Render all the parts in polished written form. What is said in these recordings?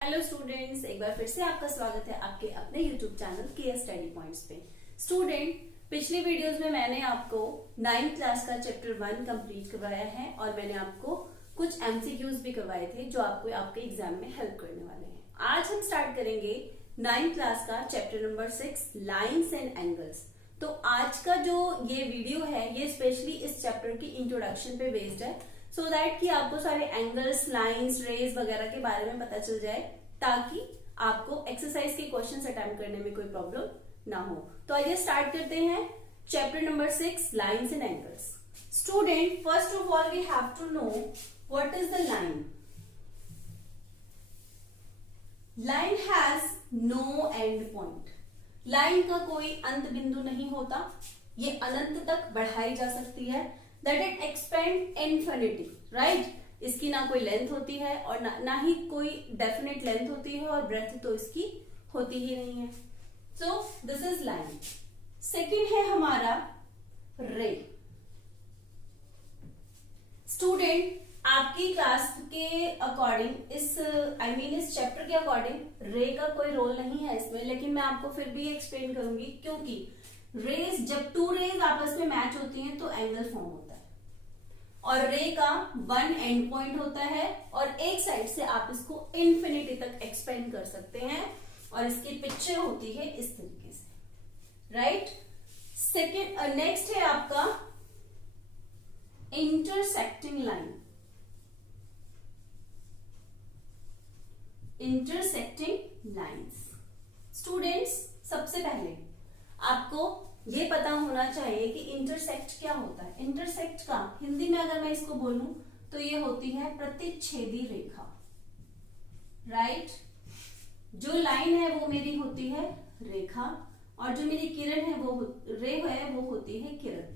Hello students, एक बार फिर से आपका स्वागत है आपके अपने यूट्यूब चैनल के स्टडी पॉइंट्स पे। स्टूडेंट, पिछली वीडियोस में मैंने आपको 9th क्लास का चैप्टर 1 कंप्लीट करवाया है और मैंने आपको कुछ एमसीक्यूज भी करवाए थे जो आपको आपके एग्जाम में हेल्प करने वाले हैं। आज हम स्टार्ट करेंगे 9th क्लास का chapter number 6 lines and angles. तो आज का जो ये वीडियो है ये स्पेशली इस चैप्टर की इंट्रोडक्शन पे बेस्ड है, सो दैट कि आपको सारे एंगल्स, लाइंस, रेज वगैरह के बारे में पता चल जाए ताकि आपको एक्सरसाइज के क्वेश्चंस अटेम्प्ट करने में कोई प्रॉब्लम ना हो। तो आइए स्टार्ट करते हैं chapter number 6 lines and angles. Student, first of all we have to know what is the line. Line has no end point. Line का कोई अंत बिंदु नहीं होता, ये अनंत तक बढ़ाई जा सकती है। That it expand infinity, right. इसकी ना कोई लेंथ होती है और ना ही कोई डेफिनेट लेंथ होती है और ब्रेथ तो इसकी होती ही नहीं है। So this is line. Second है हमारा रे। स्टूडेंट, आपकी क्लास के अकॉर्डिंग इस चैप्टर के अकॉर्डिंग रे का कोई रोल नहीं है इसमें, लेकिन मैं आपको फिर भी एक्सप्लेन करूंगी क्योंकि रेज, जब टू रेज आपस में मैच होती हैं तो एंगल फॉर्म होता है और रे का वन एंड पॉइंट होता है और एक साइड से आप इसको इन्फिनिटी तक एक्सपेंड कर सकते हैं और इसकी पिक्चर होती है इस तरीके से, राइट। सेकेंड, नेक्स्ट है आपका intersecting line. Intersecting lines. Students, सबसे पहले आपको ये पता होना चाहिए कि इंटरसेक्ट क्या होता है। इंटरसेक्ट का हिंदी में अगर मैं इसको बोलूं तो ये होती है प्रतिच्छेदी रेखा, राइट। जो लाइन है वो मेरी होती है रेखा और जो मेरी किरण है वो वो होती है किरण।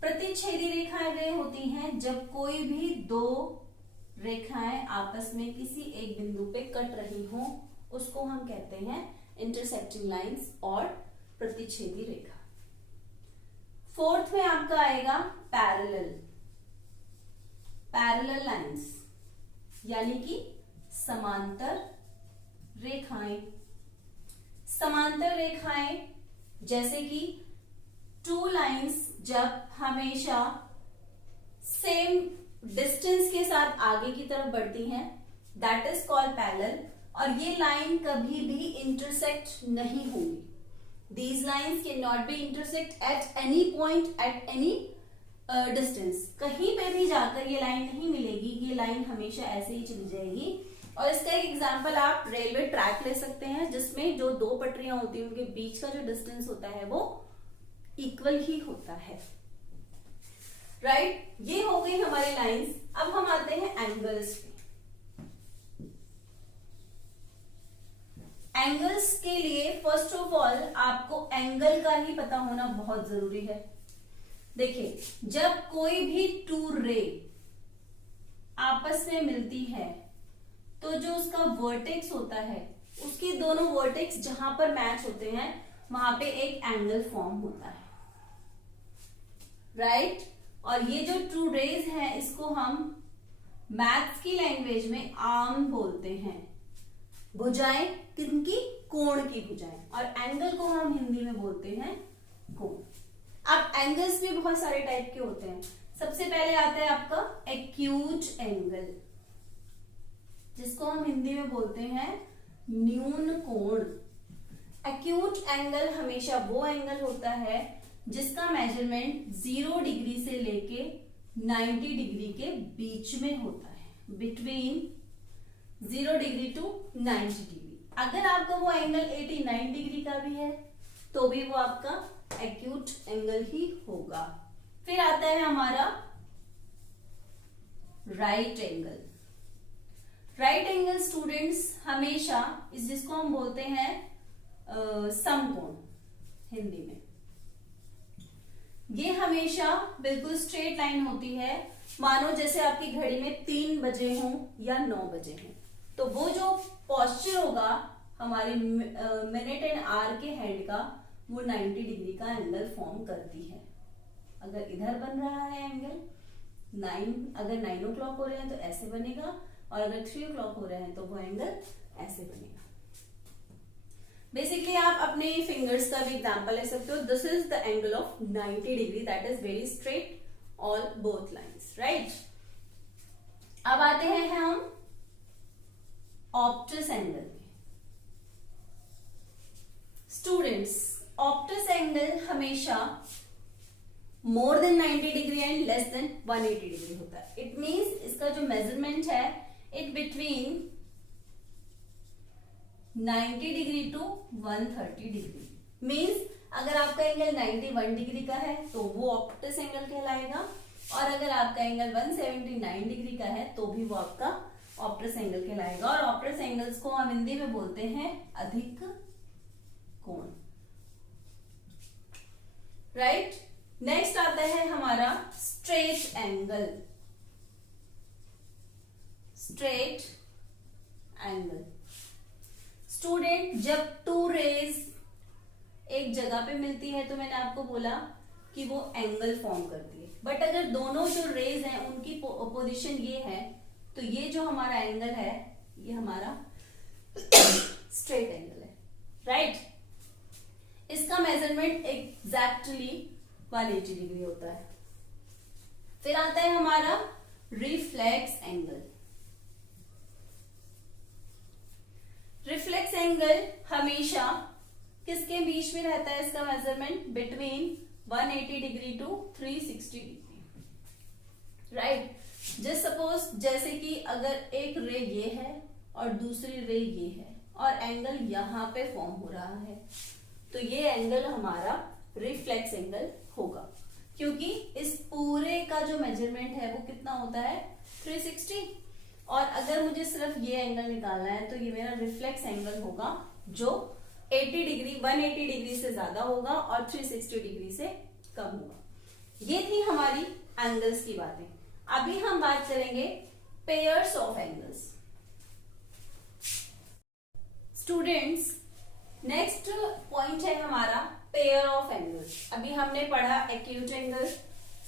प्रतिच्छेदी रेखाएं वे होती हैं जब कोई भी दो रेखाएं आपस में किसी एक बिंदु पे कट रही हो, उसको हम कहते हैं इंटरसेक्टिंग लाइंस और प्रतिच्छेदी रेखा। फोर्थ में आपका आएगा पैरेलल। पैरेलल लाइंस यानी कि समांतर रेखाएं। समांतर रेखाएं जैसे कि टू लाइंस जब हमेशा सेम डिस्टेंस के साथ आगे की तरफ बढ़ती हैं, दैट इज कॉल्ड पैरेलल। और ये लाइन कभी भी इंटरसेक्ट नहीं होंगी। These lines cannot be intersect at any point, at any distance. कहीं पे भी जाकर ये लाइन नहीं मिलेगी, ये लाइन हमेशा ऐसे ही चली जाएगी। और इसका एक एग्जांपल आप रेलवे ट्रैक ले सकते हैं जिसमें जो दो पटरियां होती हैं उनके बीच का जो डिस्टेंस होता है वो इक्वल ही होता है, राइट। ये हो गई हमारी लाइंस। अब हम आते हैं एंगल्स पे। एंगल्स के लिए फर्स्ट ऑफ ऑल आपको एंगल का ही पता होना बहुत जरूरी है। देखिए, जब कोई भी टू रे आपस में मिलती है तो जो उसका वर्टेक्स होता है, उसके दोनों वर्टेक्स जहां पर मैच होते हैं वहां पे एक एंगल फॉर्म होता है, राइट। और ये जो टू रेज है इसको हम मैथ्स की लैंग्वेज में आर्म बोलते हैं। भुजाएं किनकी? कोण की भुजाएं। और एंगल को हम हिंदी में बोलते हैं कोण। अब एंगल्स भी बहुत सारे टाइप के होते हैं। सबसे पहले आता है आपका एक्यूट एंगल, जिसको हम हिंदी में बोलते हैं न्यून कोण। एक्यूट एंगल हमेशा वो एंगल होता है जिसका मेजरमेंट 0 डिग्री से लेके 90 डिग्री के बीच में होता है, बिटवीन 0 डिग्री टू 90 डिग्री। अगर आपका वो एंगल 89 डिग्री का भी है तो भी वो आपका एक्यूट एंगल ही होगा। फिर आता है हमारा right angle. Right angle students हमेशा जिसको हम बोलते हैं समकोण हिंदी में, ये हमेशा बिल्कुल स्ट्रेट लाइन होती है। मानो जैसे आपकी घड़ी में 3 बजे हों या 9 बजे हों, तो वो जो पोस्चर होगा हमारे मिनट एंड आवर के हैंड का, वो 90 डिग्री का एंगल फॉर्म करती है। अगर इधर बन रहा है एंगल 9, अगर 9 o'clock हो रहे हैं तो ऐसे बनेगा और अगर 3 o'clock हो रहे हैं तो वो एंगल ऐसे बनेगा। बेसिकली आप अपने फिंगर्स का भी एग्जांपल ले सकते हो। This is the angle of 90 degree, that is very straight all both lines, right. अब आते हैं हम ऑप्टस एंगल में। स्टूडेंट्स, ऑप्टस एंगल हमेशा more than 90 degree and less than 180 degree होता है। इट मीन्स इसका जो मेजरमेंट है it between 90 degree to 130 degree. Means अगर आपका एंगल 91 डिग्री का है तो वो ऑप्टस एंगल कहलाएगा, और अगर आपका एंगल 179 डिग्री का है तो भी वो आपका ऑप्टस एंगल कहलाएगा। और ऑप्टस एंगल्स को हम हिंदी में बोलते हैं अधिक कोण, राइट। नेक्स्ट आता है हमारा straight angle. Straight angle student, जब टू रेज एक जगह पे मिलती है तो मैंने आपको बोला कि वो एंगल फॉर्म करती है। बट अगर दोनों जो रेज हैं उनकी पोजीशन ये है तो ये जो हमारा एंगल है ये हमारा स्ट्रेट एंगल है, राइट। इसका मेजरमेंट एग्जैक्टली 180 डिग्री होता है। फिर आता है हमारा रिफ्लेक्स एंगल। रिफ्लेक्स एंगल हमेशा किसके बीच में रहता है? इसका measurement between 180 degree to 360 degree, right. Just suppose जैसे कि अगर एक रे ये है और दूसरी रे ये है और एंगल यहां पे फॉर्म हो रहा है तो ये एंगल हमारा रिफ्लेक्स एंगल होगा, क्योंकि इस पूरे का जो मेजरमेंट है वो कितना होता है 360। और अगर मुझे सिर्फ ये एंगल निकालना है तो ये मेरा रिफ्लेक्स एंगल होगा जो 180 डिग्री से ज्यादा होगा और 360 डिग्री से कम होगा। ये थी हमारी एंगल्स की बातें। अभी हम बात करेंगे pairs of angles. Students, next point है हमारा पेयर ऑफ एंगल्स। अभी हमने पढ़ा एक्यूट एंगल,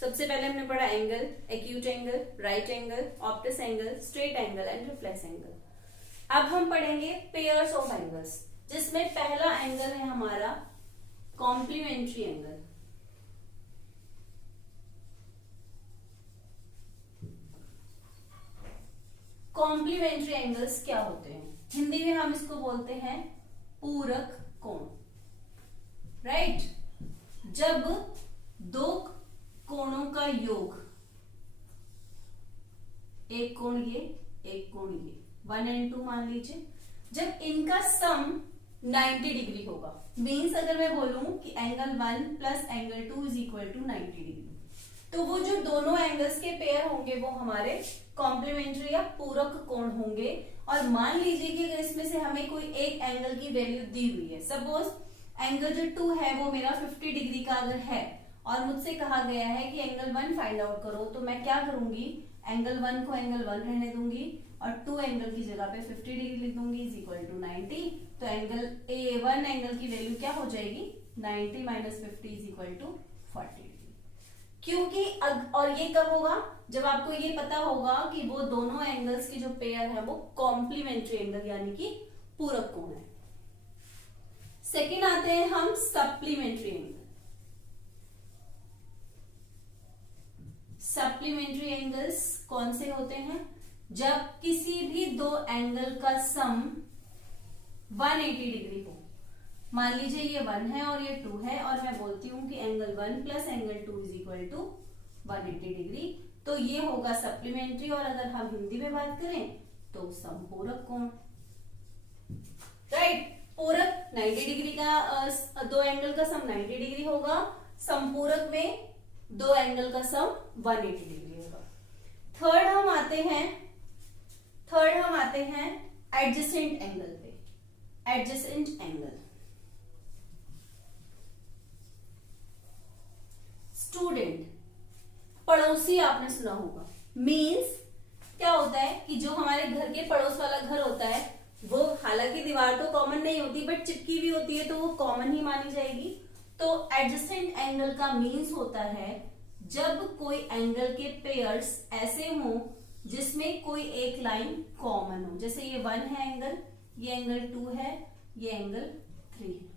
सबसे पहले हमने पढ़ा angle, acute angle, right angle, Optus angle, straight angle and reflex angle. अब हम पढ़ेंगे पेयर्स ऑफ एंगल्स, जिसमें पहला एंगल है हमारा कॉम्प्लीमेंट्री एंगल। कॉम्प्लीमेंट्री एंगल्स क्या होते हैं? हिंदी में हम इसको बोलते हैं पूरक कोण, राइट। जब दो कोणों का योग, एक कोण ये एक कोण ये, 1 and 2 मान लीजिए, जब इनका सम 90 डिग्री होगा, मीन्स अगर मैं बोलूं कि angle 1 plus angle 2 is equal to 90 degree, तो वो जो दोनों एंगल्स के पेयर होंगे वो हमारे कॉम्प्लीमेंट्री या पूरक कोण होंगे। और मान लीजिए कि अगर इसमें से हमें कोई एक एंगल की वैल्यू दी हुई है, सपोज एंगल जो 2 है वो मेरा 50 डिग्री का अगर है और मुझसे कहा गया है कि एंगल 1 फाइंड आउट करो, तो मैं क्या करूंगी, एंगल 1 को एंगल 1 रहने दूंगी और 2 एंगल की जगह पे 50 डिग्री लिख दूंगी इज इक्वल टू 90। तो एंगल A1 एंगल की वैल्यू क्या हो जाएगी, 90 minus 50 is equal to 40 degree. क्योंकि और ये कब होगा, जब आपको ये पता होगा कि वो दोनों एंगल्स की जो पेयर है वो कॉम्प्लीमेंट्री एंगल यानी कि पूरक कोण है। सेकेंड आते हैं हम सप्लीमेंट्री एंगल। सप्लीमेंट्री एंगल्स कौन से होते हैं? जब किसी भी दो एंगल का सम 180 डिग्री हो। मान लीजिए ये 1 है और ये 2 है और मैं बोलती हूं कि angle 1 plus angle 2 is equal to 180 degree, तो ये होगा सप्लीमेंट्री। और अगर हम हिंदी में बात करें तो समपूरक कोण, राइट। पूरक 90 डिग्री का, दो एंगल का सम 90 डिग्री होगा, समपूरक में दो एंगल का सम 180 डिग्री होगा। थर्ड हम आते हैं एडजेसेंट एंगल पे। एडजेसेंट एंगल, स्टूडेंट, पड़ोसी आपने सुना होगा। मीन्स क्या होता है कि जो हमारे घर के पड़ोस वाला घर होता है वो, हालांकि दीवार तो कॉमन नहीं होती बट चिपकी भी होती है तो वो कॉमन ही मानी जाएगी। तो एडजेसेंट एंगल का मीन्स होता है जब कोई एंगल के पेयर्स ऐसे हों जिसमें कोई एक लाइन कॉमन हो, जैसे ये 1 है एंगल, ये एंगल 2 है, ये एंगल 3 है,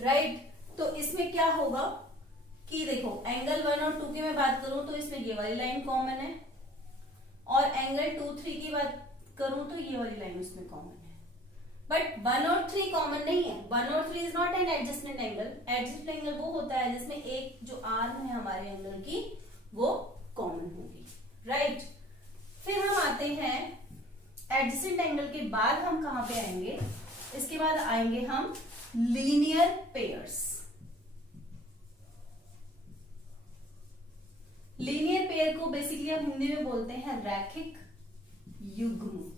राइट। तो इसमें क्या होगा कि देखो एंगल 1 और 2 की मैं बात करूं तो इसमें ये वाली लाइन कॉमन है, और एंगल 2, 3 की बात करूं तो ये वाली लाइन उसमें कॉमन है। बट 1 और 3 कॉमन नहीं है। 1 और 3 is not an adjacent angle. Adjacent angle वो होता है जिसमें एक जो आर्म है हमारे एंगल की वो कॉमन होगी, राइट। फिर हम आते हैं एडजस्टेंट एंगल के बाद हम कहां पे आएंगे, इसके बाद आएंगे हम लीनियर पेयर्स। लीनियर पेयर को बेसिकली हम हिंदी में बोलते हैं रैखिक युग्म।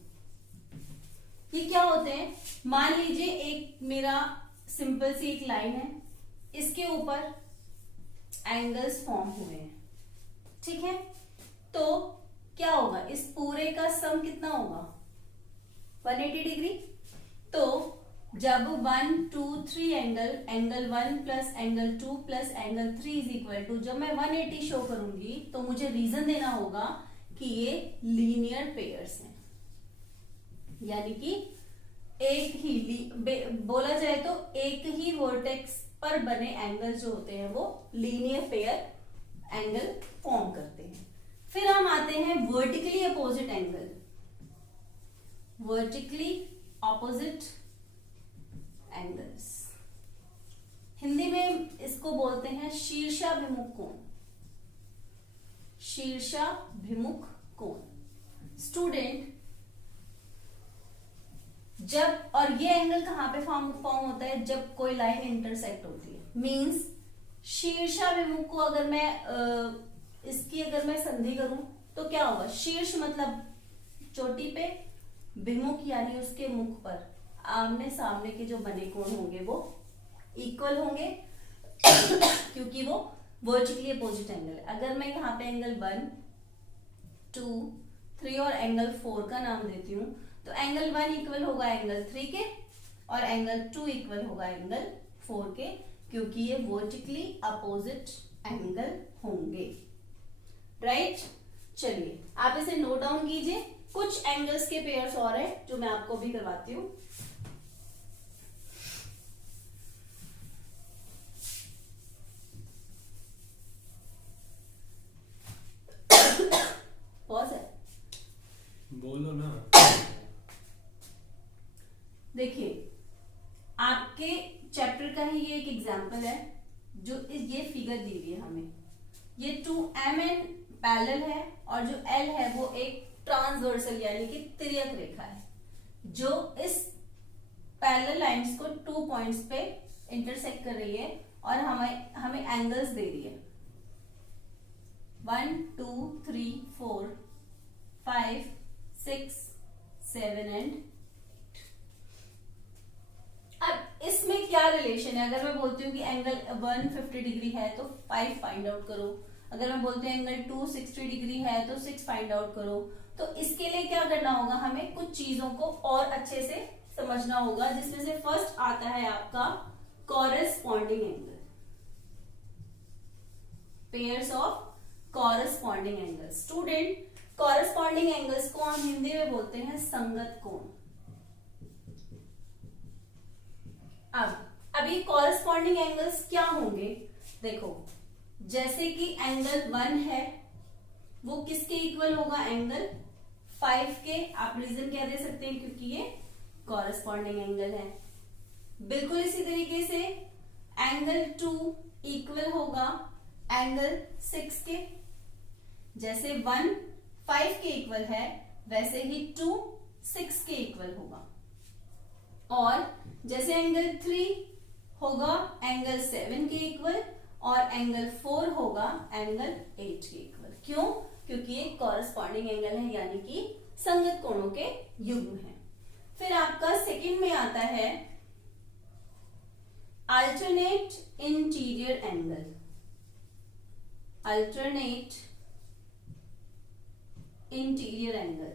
ये क्या होते हैं, मान लीजिए एक मेरा सिंपल सी एक लाइन है, इसके ऊपर एंगल्स फॉर्म हुए हैं, ठीक है। तो क्या होगा, इस पूरे का सम कितना होगा 180 डिग्री। तो जब 1, 2, 3 angle 1 plus angle 2 plus angle 3 is equal to, जब मैं 180 शो करूंगी तो मुझे रीजन देना होगा कि ये लीनियर पेयर्स हैं, यानी कि एक ही बोला जाए तो एक ही वर्टेक्स पर बने एंगल जो होते हैं वो लीनियर पेयर एंगल फॉर्म करते हैं। फिर हम आते हैं vertically opposite angle. Vertically opposite angles, Hindi में इसको बोलते हैं शीर्षाभिमुख कोण। शीर्षाभिमुख कोण स्टूडेंट, जब और ये एंगल कहां पे फॉर्म होता है, जब कोई लाइन इंटरसेक्ट होती है। मींस शीर्षाभिमुख को अगर मैं इसकी अगर मैं संधि करूं तो क्या होगा, शीर्ष मतलब चोटी पे, विमुख यानी उसके मुख पर आमने सामने के जो बने कोण होंगे वो इक्वल होंगे क्योंकि वो वर्टिकली अपोजिट एंगल है। अगर मैं यहाँ पे एंगल 1, 2, 3 और एंगल 4 का नाम देती हूँ तो एंगल 1 इक्वल होगा एंगल 3 के और एंगल 2 इक्वल होगा एंगल 4 के, क्योंकि ये वर्टिकली अपोजिट एंगल होंगे, राइट। चलिए आप इसे नोट डाउन कीजिए। कुछ एंगल्स के पेयर्स और हैं जो मैं आपको भी करवाती हूँ। पॉज है, बोलो ना। देखिए आपके चैप्टर का ही ये एक एग्जांपल है जो ये फिगर दी हुई है हमें। ये 2MN पैरेलल है और जो L है वो एक ट्रांसवर्सल यानी कि तिर्यक रेखा है जो इस पैरेलल लाइंस को 2 पॉइंट्स पे इंटरसेक्ट कर रही है और हमें एंगल्स दे रही है 1, 2, 3, 4, 5, 6, 7 एंड 8। अब इसमें क्या रिलेशन है, अगर मैं बोलती हूँ कि एंगल 150 डिग्री है तो 5 फाइंड आउट करो, अगर मैं बोलती हूँ एंगल 260 डिग्री है तो 6 फाइंड आउट करो। तो इसके लिए क्या करना होगा, हमें कुछ चीजों को और अच्छे से समझना होगा, जिसमें से फर्स्ट आता है आपका corresponding angle, pairs of corresponding angle. Student corresponding angles को हम हिंदी में बोलते हैं संगत कोण। अब ये कॉरेस्पॉन्डिंग एंगल्स क्या होंगे, देखो जैसे कि एंगल 1 है वो किसके इक्वल होगा, एंगल 5 के। आप रीजन क्या दे सकते हैं, क्योंकि ये कॉरेस्पॉन्डिंग एंगल है। बिल्कुल इसी तरीके से एंगल 2 इक्वल होगा एंगल 6 के। जैसे 1 5 के इक्वल है वैसे ही 2 6 के इक्वल होगा। और जैसे एंगल 3 होगा एंगल 7 के इक्वल और एंगल 4 होगा एंगल 8 के इक्वल। क्यों, क्योंकि ये कॉरेस्पॉन्डिंग एंगल है यानी कि संगत कोणों के युग्म है। फिर आपका सेकंड में आता है alternate interior angle. Alternate interior angle.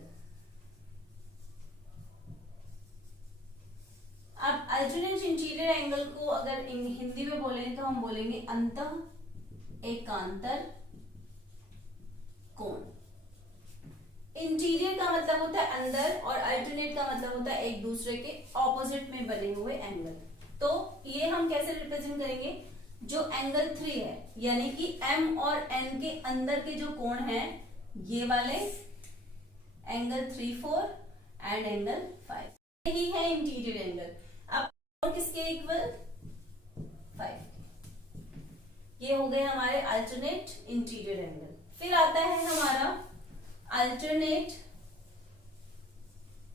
अब अल्टरनेट इंटीरियर एंगल को अगर हिंदी में बोलेंगे तो हम बोलेंगे अंतः एकांतर कोण। इंटीरियर का मतलब होता है अंदर और अल्टरनेट का मतलब होता है एक दूसरे के ऑपोजिट में बने हुए एंगल। तो ये हम कैसे रिप्रेजेंट करेंगे, जो एंगल 3 है यानी कि M और N के अंदर के जो कोण हैं ये वाले एंगल 3, 4 एंड एंगल 5, यही है इंटीरियर एंगल। अब कोण किसके इक्वल, 5। ये हो गए हमारे अल्टरनेट इंटीरियर एंगल। फिर आता है हमारा अल्टरनेट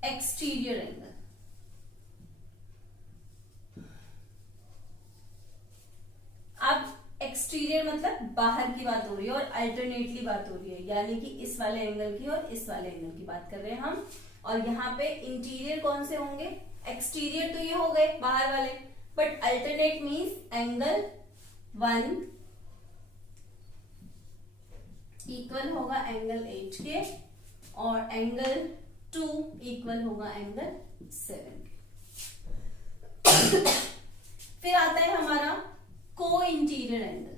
एक्सटीरियर एंगल। अब एक्सटीरियर मतलब बाहर की बात हो रही है और अल्टरनेटली बात हो रही है, यानी कि इस वाले एंगल की और इस वाले एंगल की बात कर रहे हैं हम। और यहाँ पे इंटीरियर कौन से होंगे, एक्सटीरियर तो ये हो गए बाहर वाले, but alternate means angle 1 equal होगा एंगल 8 के और एंगल 2 इक्वल होगा एंगल 7 के। फिर आता है हमारा को इंटीरियर एंगल।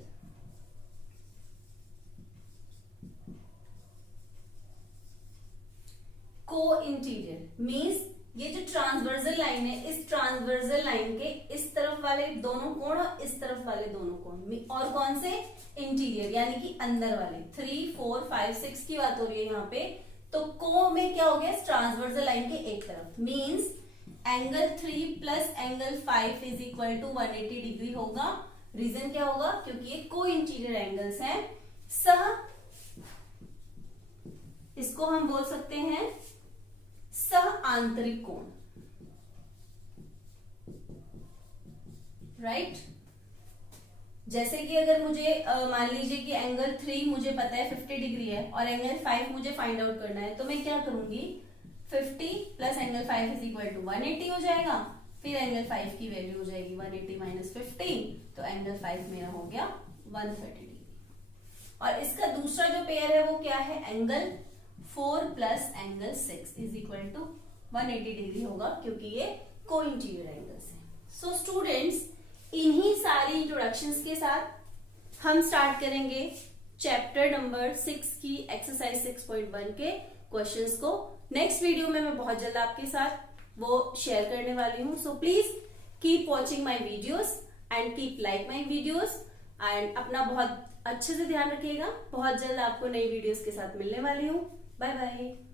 को इंटीरियर मीन्स ये जो ट्रांसवर्सल लाइन है, इस ट्रांसवर्सल लाइन के इस तरफ वाले दोनों कोण और इस तरफ वाले दोनों कोण, और कौन से, इंटीरियर यानी कि अंदर वाले। 3, 4, 5, 6 की बात हो रही है यहाँ पे। तो को में क्या हो गया, ट्रांसवर्सल लाइन के एक तरफ, means angle 3 plus angle 5 is equal to 180 degree होगा। रीजन क्या होगा, क्योंकि ये को इंटीरियर एंगल्स हैं। सह इसको हम बोल सकते हैं सह आंतरिक कोण, राइट। जैसे कि अगर मुझे मान लीजिए कि एंगल 3 मुझे पता है 50 डिग्री है और एंगल 5 मुझे फाइंड आउट करना है, तो मैं क्या करूंगी, 50 plus angle 5 is equal to 180 हो जाएगा। फिर एंगल 5 की वैल्यू हो जाएगी 180 माइनस 15, तो एंगल 5 मेरा हो गया 130 डिग्री। और इसका दूसरा जो पेयर है वो क्या है, angle 4 plus angle 6 is equal to 180 degree होगा, क्योंकि ये को इंटीरियर एंगल्स हैं। सो स्टूडेंट्स, इन्हीं सारी इंट्रोडक्शंस के साथ हम स्टार्ट करेंगे चैप्टर नंबर 6 की एक्सरसाइज 6.1 के क्वेश्चंस को। नेक्स्ट वीडियो में मैं बहुत जल्द आपके साथ वो शेयर करने वाली हूँ। So please keep watching my videos and keep like my videos and अपना बहुत अच्छे से ध्यान रखिएगा। बहुत जल्द आपको नई वीडियोज के साथ मिलने वाली हूँ। Bye bye.